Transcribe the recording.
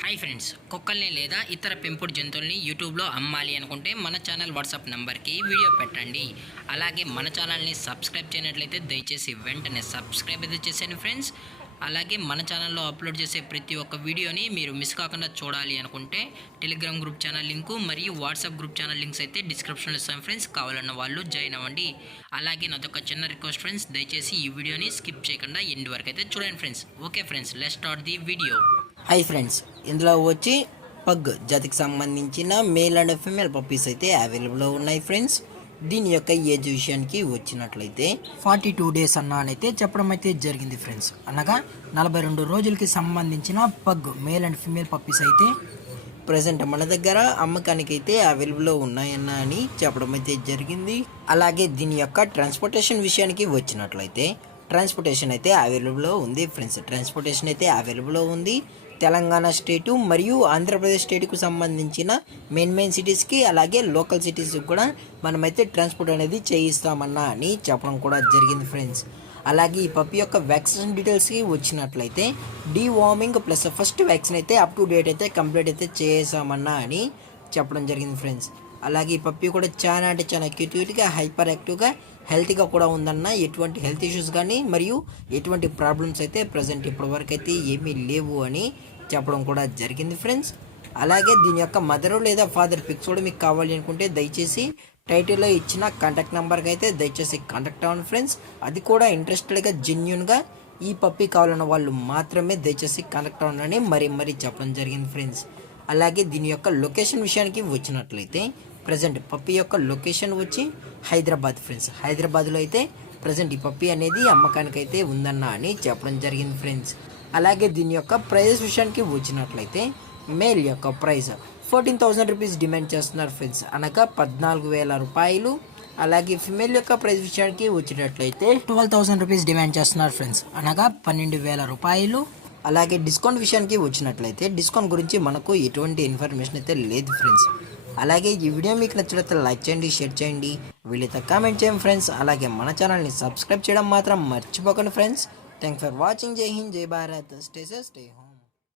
Hi friends, కుక్కల్ని లేదా ఇతర పెంపుడు జంతువుల్ని యూట్యూబ్లో అమ్మాలి అనుకుంటే మన ఛానల్ వాట్సాప్ నెంబర్కి వీడియో పెట్టండి. అలాగే మన ఛానల్ని సబ్స్క్రైబ్ చేయనట్లయితే దయచేసి వెంటనే సబ్స్క్రైబ్ అయితే చేసేయండి ఫ్రెండ్స్. అలాగే మన ఛానల్లో అప్లోడ్ చేసే ప్రతి ఒక్క వీడియోని మీరు మిస్ కాకుండా చూడాలి అనుకుంటే టెలిగ్రామ్ గ్రూప్ ఛానల్ లింకు మరియు వాట్సాప్ గ్రూప్ ఛానల్ లింక్స్ అయితే డిస్క్రిప్షన్లో ఇస్తాను ఫ్రెండ్స్. కావాలన్న వాళ్ళు జాయిన్ అవ్వండి. అలాగే నాదొక చిన్న రిక్వెస్ట్ ఫ్రెండ్స్, దయచేసి ఈ వీడియోని స్కిప్ చేయకుండా ఎండ్ వరకు అయితే చూడండి friends. Okay friends, let's start the video. Hi friends, ఇందులో వచ్చి పగ్ జాతికి సంబంధించిన మేల్ అండ్ ఫీమేల్ పప్పీస్ అయితే అవైలబుల్లో ఉన్నాయి ఫ్రెండ్స్. దీని యొక్క ఏజ్ విషయానికి వచ్చినట్లయితే 42 days అన్నానైతే చెప్పడం అయితే జరిగింది ఫ్రెండ్స్. అనగా 42 రోజులకి సంబంధించిన pug male and female puppies అయితే ప్రజెంట్ మన దగ్గర అమ్మకానికి అయితే అవైలబుల్లో ఉన్నాయన్న అని చెప్పడం అయితే జరిగింది. అలాగే దీని యొక్క ట్రాన్స్పోర్టేషన్ విషయానికి వచ్చినట్లయితే ట్రాన్స్పోర్టేషన్ అయితే అవైలబుల్లో ఉంది ఫ్రెండ్స్. ట్రాన్స్పోర్టేషన్ అయితే అవైలబుల్లో ఉంది. తెలంగాణ స్టేటు మరియు ఆంధ్రప్రదేశ్ స్టేట్కు సంబంధించిన మెయిన్ సిటీస్కి అలాగే లోకల్ సిటీస్కి కూడా మనమైతే ట్రాన్స్పోర్ట్ అనేది చేయిస్తామన్నా అని చెప్పడం కూడా జరిగింది ఫ్రెండ్స్. అలాగే ఈ పప్పి యొక్క వ్యాక్సినేషన్ డీటెయిల్స్కి వచ్చినట్లయితే డీవార్మింగ్ ప్లస్ ఫస్ట్ వ్యాక్సిన్ అయితే అప్ టు డేట్ అయితే కంప్లీట్ అయితే చేసామన్నా అని చెప్పడం జరిగింది ఫ్రెండ్స్. అలాగే ఈ పప్పి కూడా చాలా అంటే చాలా క్యూట్గా హైపర్ యాక్టివ్గా హెల్తీగా కూడా ఉందన్న. ఎటువంటి హెల్త్ ఇష్యూస్ కానీ మరియు ఎటువంటి ప్రాబ్లమ్స్ అయితే ప్రజెంట్ ఇప్పటివరకు అయితే ఏమీ లేవు అని చెప్పడం కూడా జరిగింది ఫ్రెండ్స్. అలాగే దీని యొక్క మదర్ లేదా ఫాదర్ పిక్స్ కూడా మీకు కావాలి అనుకుంటే దయచేసి టైటిల్లో ఇచ్చిన కాంటాక్ట్ నెంబర్కి అయితే దయచేసి కాంటాక్ట్ అవ్వండి ఫ్రెండ్స్. అది కూడా ఇంట్రెస్టెడ్గా జెన్యున్గా ఈ పప్పి కావాలన్న వాళ్ళు మాత్రమే దయచేసి కాంటాక్ట్ అవ్వండి మరీ చెప్పడం జరిగింది ఫ్రెండ్స్. అలాగే దీని యొక్క లొకేషన్ విషయానికి వచ్చినట్లయితే ప్రజెంట్ పప్పి యొక్క లొకేషన్ వచ్చి హైదరాబాద్ ఫ్రెండ్స్. హైదరాబాద్లో అయితే ప్రజెంట్ ఈ పప్పి అనేది అమ్మకానికి అయితే ఉందన్న అని చెప్పడం జరిగింది ఫ్రెండ్స్. అలాగే దీని యొక్క ప్రైజెస్ విషయానికి వచ్చినట్లయితే మేల్ యొక్క ప్రైస్ 14,000 రూపీస్ డిమాండ్ చేస్తున్నారు ఫ్రెండ్స్, అనగా 14,000 రూపాయలు. అలాగే ఫిమేల్ యొక్క ప్రైస్ విషయానికి వచ్చినట్లయితే 12,000 రూపీస్ డిమాండ్ చేస్తున్నారు ఫ్రెండ్స్, అనగా 12,000 రూపాయలు. అలాగే డిస్కౌంట్ విషయానికి వచ్చినట్లయితే డిస్కౌంట్ గురించి మనకు ఎటువంటి ఇన్ఫర్మేషన్ అయితే లేదు ఫ్రెండ్స్. అలాగే ఈ వీడియో మీకు నచ్చినట్లయితే లైక్ చేయండి, షేర్ చేయండి, వీళ్ళైతే కామెంట్ చేయండి ఫ్రెండ్స్. అలాగే మన ఛానల్ని సబ్స్క్రైబ్ చేయడం మాత్రం మర్చిపోకండి ఫ్రెండ్స్. Thanks for watching. జై హింద్, జై Bharat, stay safe, stay home.